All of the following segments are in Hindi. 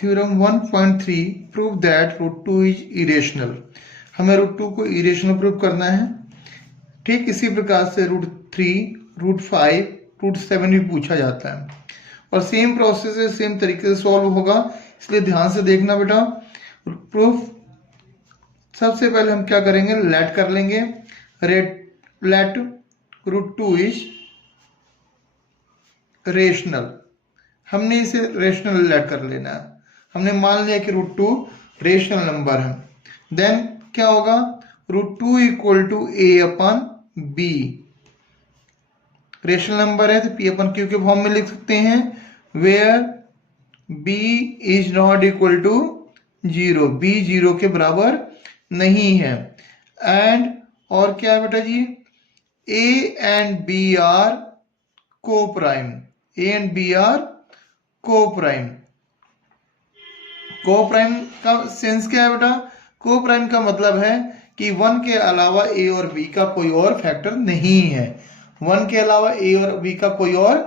Theorem 1.3 prove that root 2 is irrational. हमें रूट 2 को इरेशनल प्रूव करना है। ठीक इसी प्रकार से रूट 3, रूट 5, रूट 7 भी पूछा जाता है और सेम प्रोसेस है, सेम तरीके से सॉल्व होगा, इसलिए ध्यान से देखना बेटा। प्रूफ सबसे पहले हम क्या करेंगे, लेट कर लेंगे। Let root 2 is rational. हमने इसे रेशनल लेट कर लेना है। हमने मान लिया कि रूट 2 रेशनल नंबर है। देन क्या होगा, root 2 equal to a upon b. Rational number है तो पी अपन क्यू के फॉर्म में लिख सकते हैं, where b is not equal to 0, b 0 के बराबर नहीं है। एंड और क्या है बेटा जी, a and b are co prime. A and b are co prime. Co prime का सेंस क्या है बेटा, को प्राइम का मतलब है कि 1 के अलावा ए और बी का कोई और फैक्टर नहीं है। 1 के अलावा ए और बी का कोई और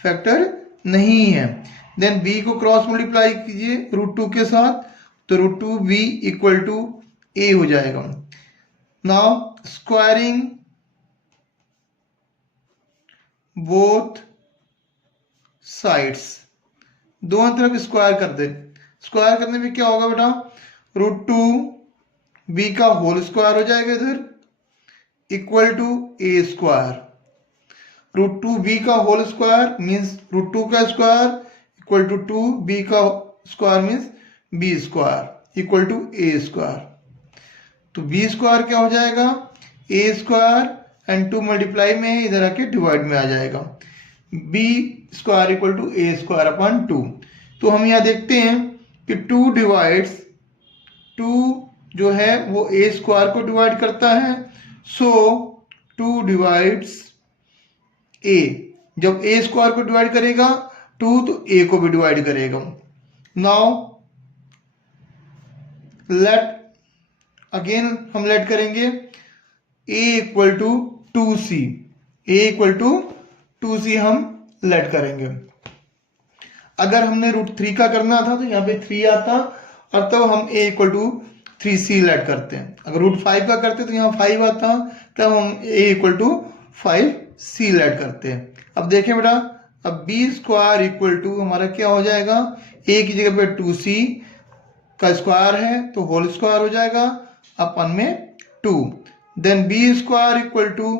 फैक्टर नहीं है। देन बी को क्रॉस मल्टीप्लाई कीजिए रूट 2 के साथ, तो रूट 2 बी इक्वल टू ए हो जाएगा। नाउ स्क्वायरिंग बोथ साइड्स, दोनों तरफ स्क्वायर कर दे। स्क्वायर करने में क्या होगा बेटा, रूट 2 बी का होल स्क्वायर हो जाएगा इधर, equal to a square. Root 2 b का होल स्क्वायर मीन्स रूट 2 का स्क्वायर इक्वल टू 2 बी का square means b square equal to a square. तो बी स्क्वायर क्या हो जाएगा, ए स्क्वायर एंड 2 मल्टीप्लाई में है, इधर आके डिवाइड में आ जाएगा, b square equal to a square upon 2। तो हम यहाँ देखते हैं कि 2 डिवाइड्स 2 जो है वो ए स्क्वायर को डिवाइड करता है, सो 2 डिवाइड्स ए। जब ए स्क्वायर को डिवाइड करेगा 2 तो ए को भी डिवाइड करेगा। नाउ लेट अगेन हम लेट करेंगे a equal to 2c। a equal to 2c हम लेट करेंगे। अगर हमने रूट 3 का करना था तो यहाँ पे 3 आता और तब हम a equal to 3c late करते हैं। अगर रूट 5 का करते तो यहाँ 5 आता, तब हम a equal to 5c late करते हैं। अब देखें बेटा, अब b स्क्वायर इक्वल टू हमारा क्या हो जाएगा, a की जगह पे 2c का स्क्वायर है तो होल स्क्वायर हो जाएगा अपन में 2। Then b square equal to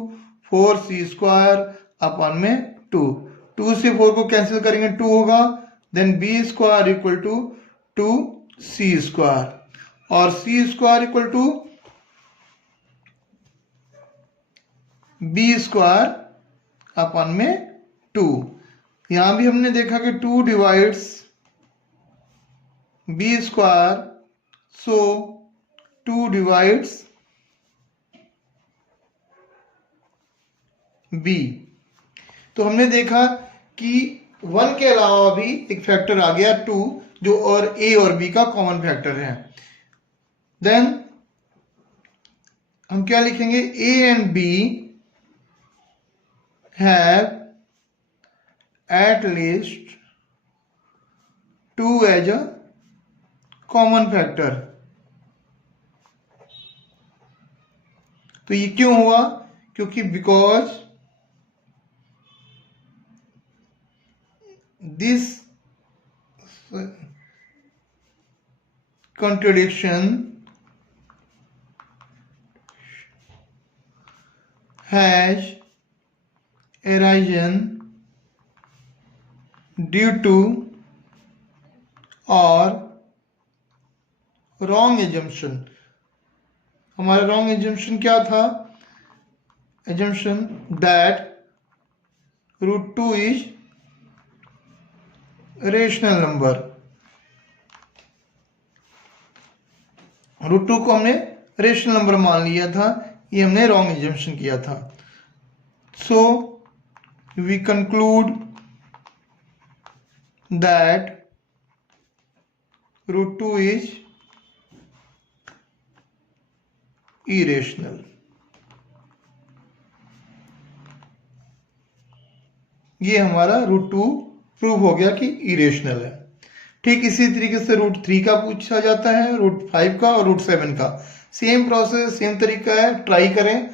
4c square upon में 2। 2 से 4 को कैंसिल करेंगे 2 होगा। Then b square equal to 2c square और c square equal to b square upon में 2। यहां भी हमने देखा कि 2 divides b square, so 2 divides b. तो हमने देखा कि 1 के अलावा भी एक फैक्टर आ गया 2, जो और ए और बी का कॉमन फैक्टर है। देन हम क्या लिखेंगे, a and b have at least 2 as a common factor. तो ये क्यों हुआ, क्योंकि because this contradiction has arisen due to or wrong assumption। हमारा wrong assumption क्या था, assumption that root 2 is rational number. रूट 2 को हमने रेशनल नंबर मान लिया था, ये हमने रॉन्ग एजम्पशन किया था। So we conclude that root 2 is irrational. ये हमारा रूट 2 प्रूव हो गया कि इरेशनल है। ठीक इसी तरीके से √3 का पूछा जाता है, √5 का और √7 का। सेम प्रोसेस सेम तरीका है, ट्राई करें